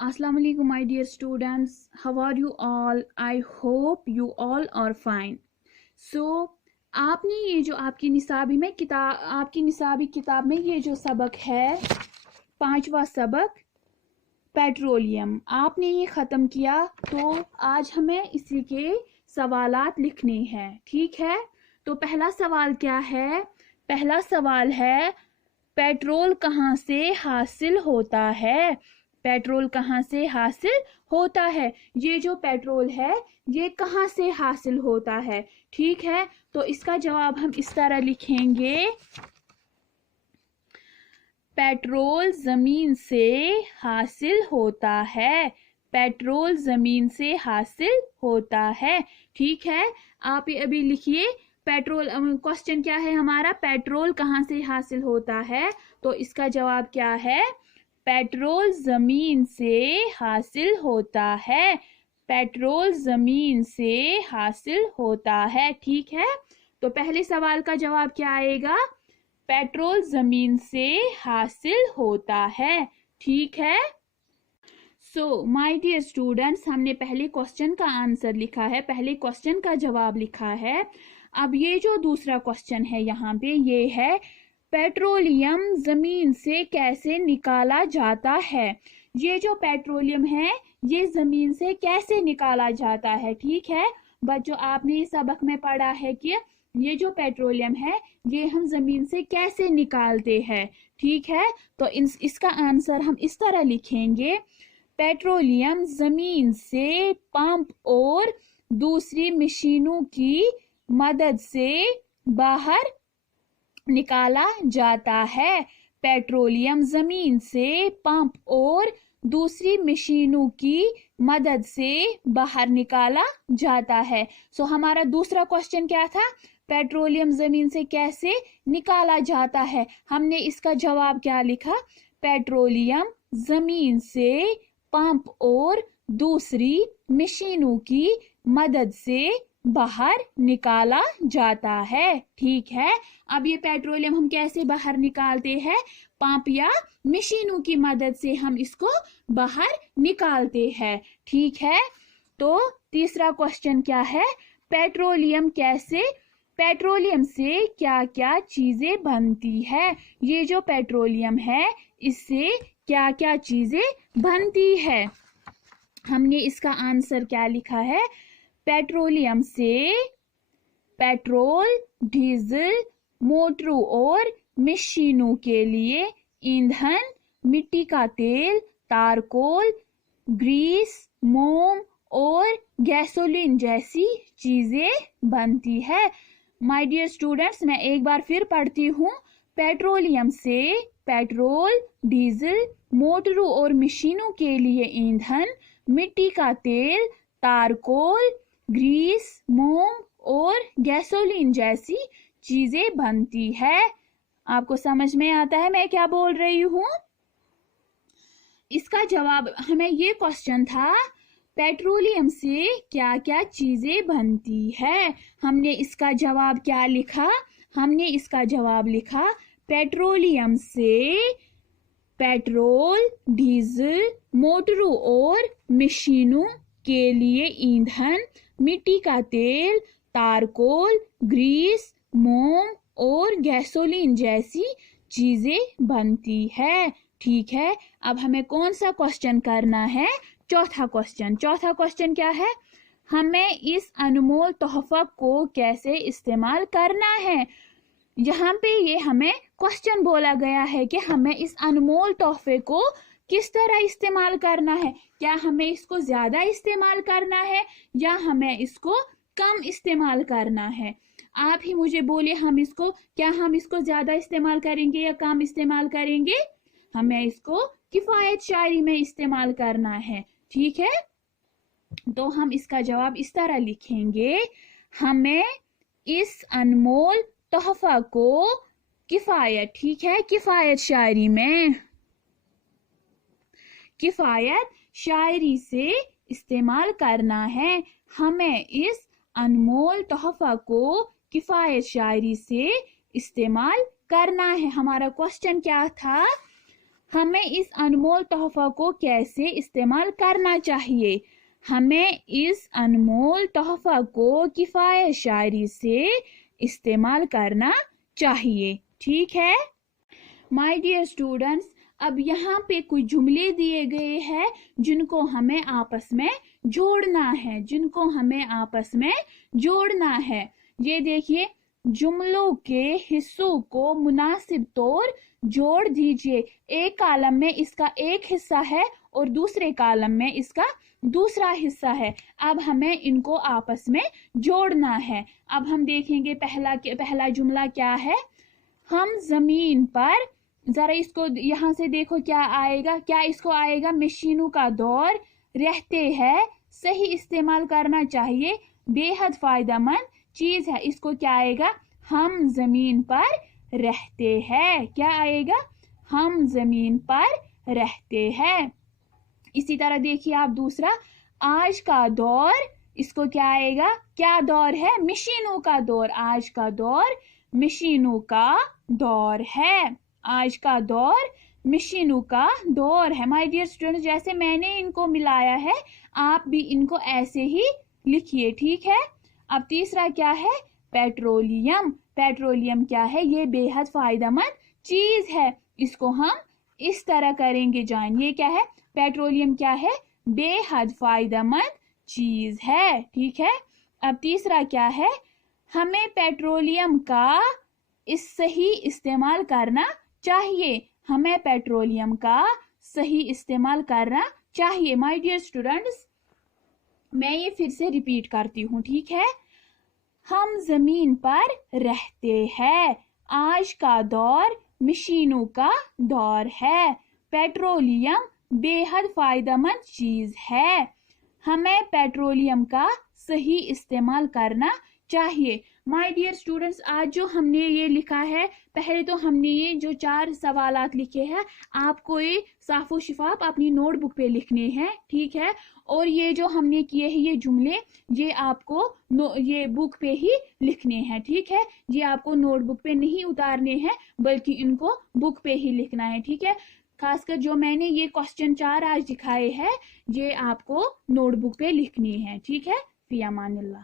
Assalamu alaikum my dear students, how are you all? I hope you all are fine. So आपने ये जो आपकी निसाबी किताब में ये जो सबक है 5वां सबक पेट्रोलियम आपने ये ख़त्म किया। तो आज हमें इसी के सवालात लिखने हैं, ठीक है। तो पहला सवाल क्या है? पहला सवाल है पेट्रोल कहाँ से हासिल होता है? पेट्रोल कहाँ से हासिल होता है? ये जो पेट्रोल है ये कहाँ से हासिल होता है, ठीक है। तो इसका जवाब हम इस तरह लिखेंगे, पेट्रोल जमीन से हासिल होता है। पेट्रोल जमीन से हासिल होता है, ठीक है। आप ये अभी लिखिए, पेट्रोल क्वेश्चन क्या है हमारा, पेट्रोल कहाँ से हासिल होता है। तो इसका जवाब क्या है, पेट्रोल जमीन से हासिल होता है। पेट्रोल जमीन से हासिल होता है, ठीक है। तो पहले सवाल का जवाब क्या आएगा, पेट्रोल जमीन से हासिल होता है, ठीक है। सो माय डियर स्टूडेंट्स, हमने पहले क्वेश्चन का आंसर लिखा है, पहले क्वेश्चन का जवाब लिखा है। अब ये जो दूसरा क्वेश्चन है यहाँ पे ये है, पेट्रोलियम जमीन से कैसे निकाला जाता है। ये जो पेट्रोलियम है ये जमीन से कैसे निकाला जाता है, ठीक है। बच्चों आपने सबक में पढ़ा है कि ये जो पेट्रोलियम है ये हम जमीन से कैसे निकालते हैं, ठीक है। तो इसका आंसर हम इस तरह लिखेंगे, पेट्रोलियम जमीन से पंप और दूसरी मशीनों की मदद से बाहर निकाला जाता है। पेट्रोलियम जमीन से पंप और दूसरी मशीनों की मदद से बाहर निकाला जाता है। सो हमारा दूसरा क्वेश्चन क्या था, पेट्रोलियम जमीन से कैसे निकाला जाता है। हमने इसका जवाब क्या लिखा, पेट्रोलियम जमीन से पंप और दूसरी मशीनों की मदद से बाहर निकाला जाता है, ठीक है। अब ये पेट्रोलियम हम कैसे बाहर निकालते हैं, पंप या मशीनों की मदद से हम इसको बाहर निकालते हैं, ठीक है। तो तीसरा क्वेश्चन क्या है, पेट्रोलियम से क्या क्या चीजें बनती है। ये जो पेट्रोलियम है इससे क्या क्या चीजें बनती है। हमने इसका आंसर क्या लिखा है, पेट्रोलियम से पेट्रोल, डीजल, मोटरों और मशीनों के लिए ईंधन, मिट्टी का तेल, तारकोल, ग्रीस, मोम और गैसोलीन जैसी चीजें बनती है। माय डियर स्टूडेंट्स, मैं एक बार फिर पढ़ती हूँ, पेट्रोलियम से पेट्रोल, डीजल, मोटरों और मशीनों के लिए ईंधन, मिट्टी का तेल, तारकोल, ग्रीस, मोम और गैसोलीन जैसी चीजें बनती है। आपको समझ में आता है मैं क्या बोल रही हूँ। इसका जवाब, हमें ये क्वेश्चन था पेट्रोलियम से क्या क्या चीजें बनती है। हमने इसका जवाब क्या लिखा, हमने इसका जवाब लिखा, पेट्रोलियम से पेट्रोल, डीजल, मोटरों और मशीनों के लिए ईंधन, मिट्टी का तेल, तारकोल, ग्रीस, मोम और गैसोलीन जैसी चीजें बनती है, ठीक है। अब हमें कौन सा क्वेश्चन करना है, चौथा क्वेश्चन क्या है, हमें इस अनमोल तोहफा को कैसे इस्तेमाल करना है। यहाँ पे ये हमें क्वेश्चन बोला गया है कि हमें इस अनमोल तोहफे को किस तरह इस्तेमाल करना है। क्या हमें इसको ज्यादा इस्तेमाल करना है या हमें इसको कम इस्तेमाल करना है। आप ही मुझे बोले, हम इसको ज्यादा इस्तेमाल करेंगे या कम इस्तेमाल करेंगे। हमें इसको किफायत शायरी में इस्तेमाल करना है, ठीक है। तो हम इसका जवाब इस तरह लिखेंगे, हमें इस अनमोल तोहफा को किफायत, ठीक है, किफायत शायरी से इस्तेमाल करना है। हमें इस अनमोल तोहफा को किफायत शायरी से इस्तेमाल करना है। हमारा क्वेश्चन क्या था, हमें इस अनमोल तोहफा को कैसे इस्तेमाल करना चाहिए। हमें इस अनमोल तोहफा को किफायत शायरी से इस्तेमाल करना चाहिए। ठीक है माय डियर स्टूडेंट्स, अब यहाँ पे कुछ जुमले दिए गए हैं जिनको हमें आपस में जोड़ना है, ये देखिए, जुमलों के हिस्सों को मुनासिब तौर जोड़ दीजिए। एक कॉलम में इसका एक हिस्सा है और दूसरे कॉलम में इसका दूसरा हिस्सा है। अब हमें इनको आपस में जोड़ना है। अब हम देखेंगे पहला जुमला क्या है। हम जमीन पर, जरा इसको यहाँ से देखो क्या आएगा, क्या इसको आएगा, मशीनों का दौर, रहते हैं, सही इस्तेमाल करना चाहिए, बेहद फायदेमंद चीज है। इसको क्या आएगा, हम जमीन पर रहते हैं। क्या आएगा, हम जमीन पर रहते हैं। इसी तरह देखिए आप दूसरा, आज का दौर, इसको क्या आएगा, क्या दौर है, मशीनों का दौर। आज का दौर मशीनों का दौर है। आज का दौर मशीनों का दौर है। माय डियर स्टूडेंट्स, जैसे मैंने इनको मिलाया है आप भी इनको ऐसे ही लिखिए। ठीक है। अब तीसरा क्या है, पेट्रोलियम। पेट्रोलियम क्या है, ये बेहद फायदेमंद चीज है। इसको हम इस तरह करेंगे, जानिए क्या है, पेट्रोलियम क्या है, बेहद फायदेमंद चीज है। ठीक है। अब तीसरा क्या है, हमें पेट्रोलियम का इस सही इस्तेमाल करना चाहिए। हमें पेट्रोलियम का सही इस्तेमाल करना चाहिए। माय डियर स्टूडेंट्स, मैं ये फिर से रिपीट करती हूँ। ठीक है। हम जमीन पर रहते हैं। आज का दौर मशीनों का दौर है। पेट्रोलियम बेहद फायदेमंद चीज है। हमें पेट्रोलियम का सही इस्तेमाल करना चाहिए। माय डियर स्टूडेंट्स, आज जो हमने ये लिखा है, पहले तो हमने ये जो 4 सवालात लिखे हैं आपको ये साफो शिफाफ अपनी नोटबुक पे लिखने हैं। ठीक है। और ये जो हमने किए हैं ये जुमले, ये आपको ये बुक पे ही लिखने हैं। ठीक है। ये आपको नोटबुक पे नहीं उतारने हैं बल्कि इनको बुक पे ही लिखना है। ठीक है। खासकर जो मैंने ये क्वेश्चन 4 आज दिखाए हैं ये आपको नोटबुक पे लिखनी है। ठीक है। फी अमानिल्लाह।